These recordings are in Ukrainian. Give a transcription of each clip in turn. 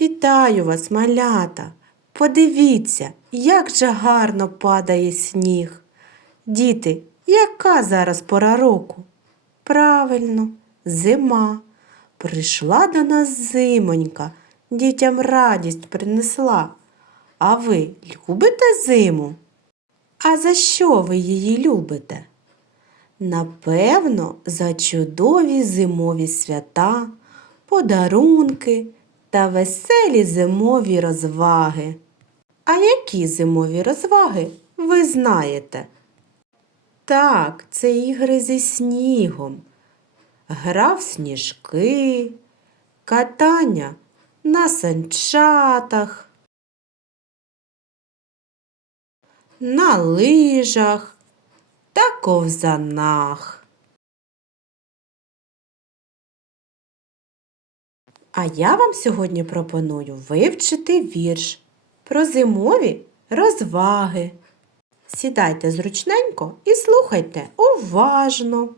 Вітаю вас, малята! Подивіться, як же гарно падає сніг. Діти, яка зараз пора року? Правильно, зима. Прийшла до нас зимонька, дітям радість принесла. А ви любите зиму? А за що ви її любите? Напевно, за чудові зимові свята, подарунки та веселі зимові розваги. А які зимові розваги ви знаєте? Так, це ігри зі снігом, гра в сніжки, катання на санчатах, на лижах та ковзанах. А я вам сьогодні пропоную вивчити вірш про зимові розваги. Сідайте зручненько і слухайте уважно.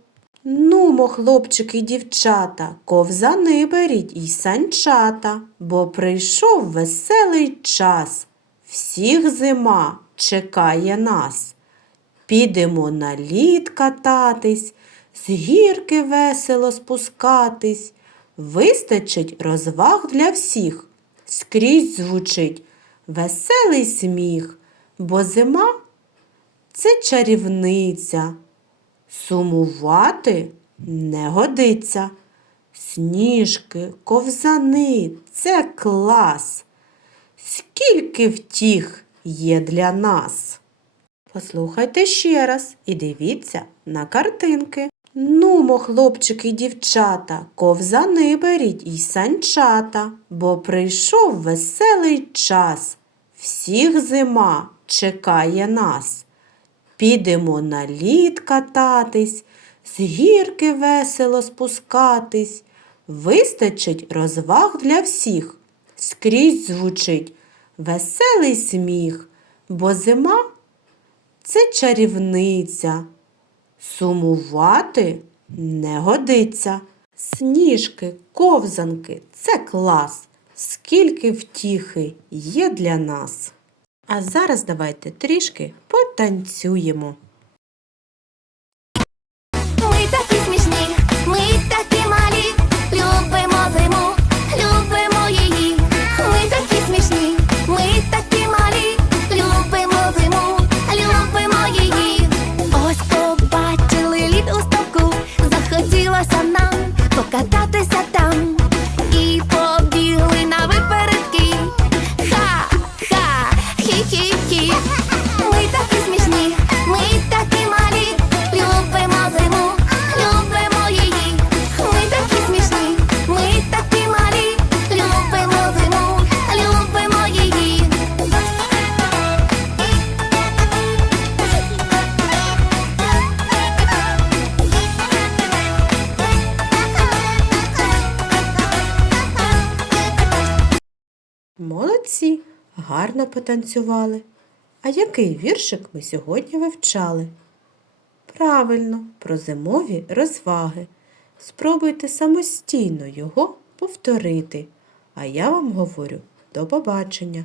Нумо, хлопчики й дівчата, ковзани беріть і санчата, бо прийшов веселий час. Всіх зима чекає нас. Підемо на лід кататись, з гірки весело спускатись. Вистачить розваг для всіх. Скрізь звучить веселий сміх, бо зима це чарівниця. Сумувати не годиться. Сніжки, ковзани це клас. Скільки втіх є для нас. Послухайте ще раз і дивіться на картинки. Нумо, хлопчики й дівчата, ковзани беріть і санчата, бо прийшов веселий час. Всіх зима чекає нас. Підемо на лід кататись, з гірки весело спускатись. Вистачить розваг для всіх. Скрізь звучить веселий сміх, бо зима це чарівниця. Сумувати не годиться. Сніжки, ковзанки це клас. Скільки втіхи є для нас. А зараз давайте трішки потанцюємо. Ми такі смішні, ми такі Молодці, гарно потанцювали. А який віршик ми сьогодні вивчали? Правильно, про зимові розваги. Спробуйте самостійно його повторити. А я вам говорю до побачення.